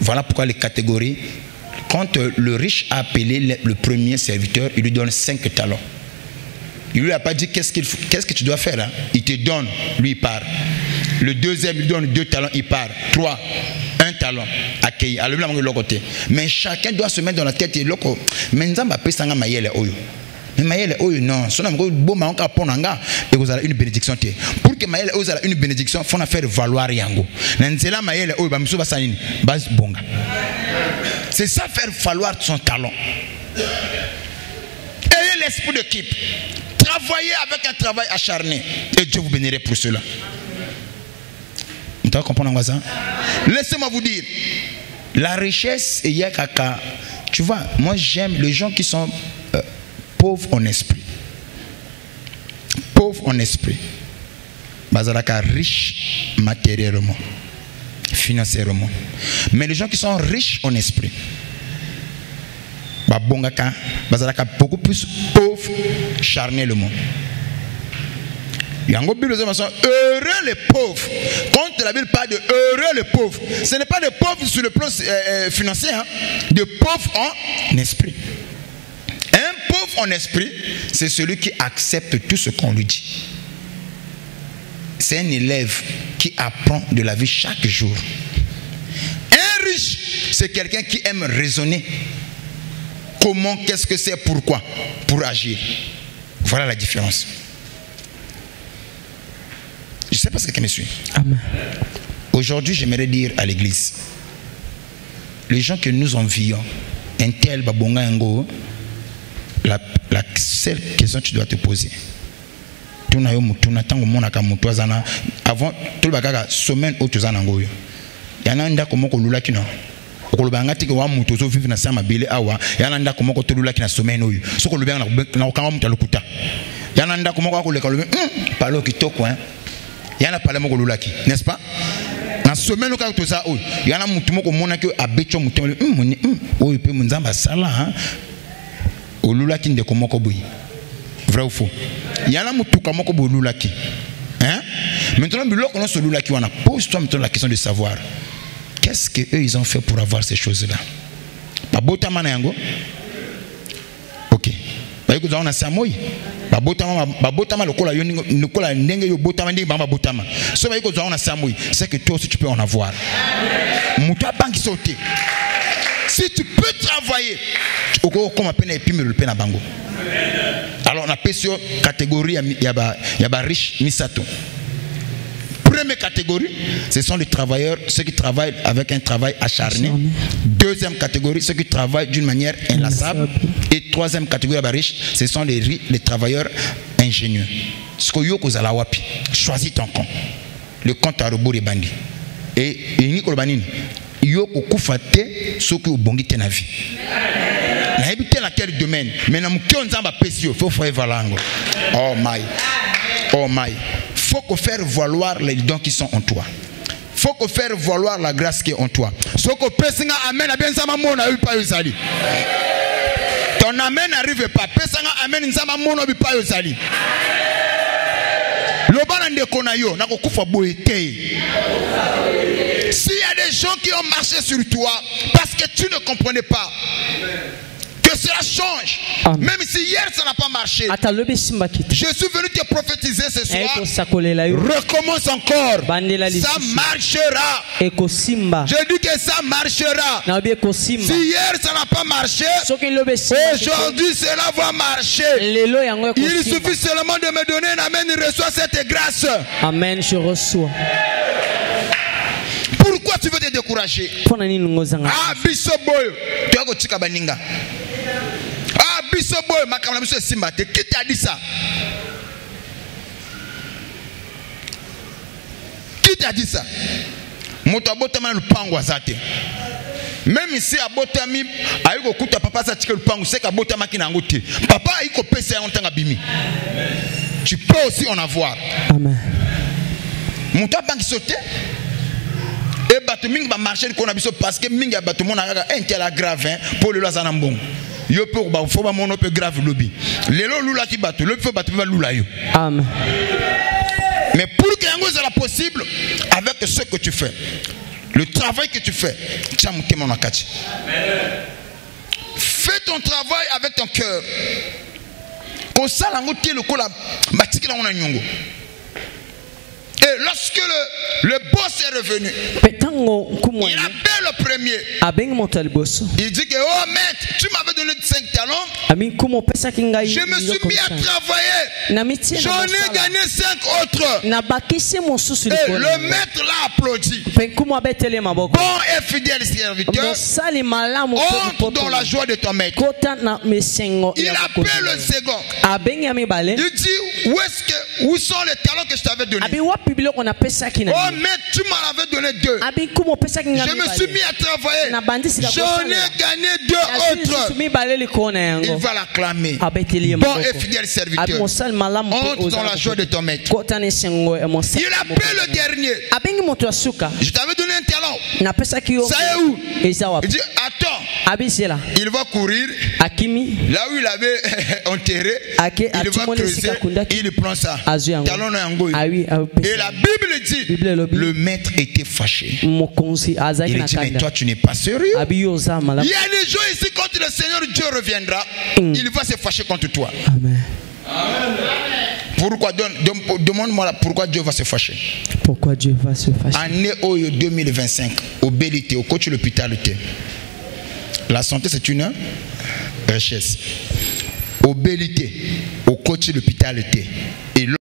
Voilà pourquoi les catégories, quand le riche a appelé le premier serviteur, il lui donne 5 talents. Il ne lui a pas dit qu'est-ce que tu dois faire, hein? Il te donne, lui il part. Le deuxième, il lui donne 2 talents, il part. 3, 1 talent, accueilli. Mais chacun doit se mettre dans la tête et l'autre. Mais nous avons appelé ça un maïel oyo. Mais maïel oyo non. Si on a une bénédiction. Pour que maïel oyo ait une bénédiction, il faut faire valoir yango. C'est ça, faire valoir son talent. Ayez l'esprit d'équipe. Travaillez avec un travail acharné. Et Dieu vous bénirait pour cela. Vous comprenez ça? Laissez-moi vous dire. La richesse et yakaka. Tu vois, moi j'aime les gens qui sont pauvres en esprit. Pauvres en esprit. Bazalaka riche matériellement, financièrement. Mais les gens qui sont riches en esprit. Babongaka, bazalaka beaucoup plus pauvres charnellement. Heureux les pauvres. Quand la Bible parle de heureux les pauvres, ce n'est pas des pauvres sur le plan financier, hein, de pauvres en esprit. Un pauvre en esprit, c'est celui qui accepte tout ce qu'on lui dit. C'est un élève qui apprend de la vie chaque jour. Un riche, c'est quelqu'un qui aime raisonner. Comment, qu'est-ce que c'est, pourquoi, pour agir. Voilà la différence. Je ne sais pas ce que quelqu'un me suit. Amen. Aujourd'hui, j'aimerais dire à l'église, les gens que nous envions, un tel babonga ngo, la seule question que tu dois te poser. Avant, tout le bagage, semaine où tu es en angoyo. Il y en a un d'accord qui lula qui non. Okolubanga tiki wa muto zo vivre na sama bele awa. Il y en a un d'accord qui lula qui na semaine où. Ce que le bien na okanga muta lukuta. Il y en a un d'accord qui lula qui parle qui toko hein. Il y en a parlé moko lula qui, n'est-ce pas? Na semaine où tu ça où. Il y en a muto moko mona que abecho muto oh il peut munzamba sala hein. Olula qui ndeko moko boyi. Vrai ou faux? Il y en a mutuka moko bolula qui. Hein? Maintenant, pose-toi maintenant la question de savoir qu'est-ce qu'eux ils ont fait pour avoir ces choses-là. Ok. C'est que toi aussi tu peux en avoir. Si tu peux travailler, alors on appelle sur catégorie riche misato. Première catégorie, ce sont les travailleurs, ceux qui travaillent avec un travail acharné. Deuxième catégorie, ceux qui travaillent d'une manière inlassable. Et troisième catégorie riche, ce sont les travailleurs ingénieux. Choisis ton camp. Le compte à rebours est bandit. Et il yoko kufate soki ubongi te na vie. Na ebite na quel domaine? Mais na mukio nzamba pesio faut faire valango. Oh my. Oh my. Faut que faire valoir les dons qui sont en toi. Faut que faire valoir la grâce qui est en toi. Soko pesinga amen aben nzamba mona upa yosali. Ton amen n'arrive pas. Pesanga amen nzamba mona upa yosali. Lobana ndeko na yo nako kufa boete. S'il y a des gens qui ont marché sur toi parce que tu ne comprenais pas, que cela change. Amen. Même si hier ça n'a pas marché, je suis venu te prophétiser ce soir. Recommence encore. Ça marchera. Je dis que ça marchera. Si hier ça n'a pas marché, aujourd'hui cela va marcher. Il suffit seulement de me donner un amen, il reçoit cette grâce. Amen, je reçois. Pourquoi tu veux te décourager? Ah, bisoboy, tu as gotika baninga. Ah, bisoboy, makamla biso simbate. Qui t'a dit ça? Qui t'a dit ça? Moto abotama le pango azate. Même ici à Botami, aiko kuta papa sa tika le pango, c'est qu'à Botama ki na ngote. Papa aiko pese ya ontanga bimi. Tu peux aussi en avoir. Amen. Moto abangi sauter. Et bateau ming va marcher qu'on a besoin parce que ming a bateau mon a un tel grave pour le lazanambon. Yo pour ba faut ba mon peu grave lobby. Les lula qui bateau, le faut bateau va lula yo. Amen. Mais pour que yango soit possible avec ce que tu fais. Le travail que tu fais, fais ton travail avec ton cœur. Et lorsque le boss est revenu, il appelle le premier. Il dit que, oh maître, tu m'avais donné 5 talents. Je me suis mis à travailler. J'en ai gagné 5 autres. Et le maître l'a applaudi. Bon et fidèle serviteur, entre dans la joie de ton maître. Il appelle le second. Il dit, où sont les talents que je t'avais donnés? Oh maître, tu m'en avais donné 2. Je me suis mis à travailler. J'en ai gagné 2 autres. Il va l'acclamer. Bon et fidèle serviteur, entre dans la joie de ton maître. Il appelle le dernier. Je t'avais donné un talent. Ça est où? Il dit, attends. Il va courir là où il avait enterré. Il va creuser. Il prend ça. Talon et la Bible dit, le maître était fâché. Il dit, mais toi tu n'es pas sérieux. Il y a des gens ici, quand le Seigneur Dieu reviendra, il va se fâcher contre toi. Amen. Pourquoi? Demande-moi pourquoi Dieu va se fâcher. Pourquoi Dieu va se fâcher? Année 2025, au Bélité, au coach l'hôpital. La santé c'est une richesse. Au Bélité, au coach l'hôpital.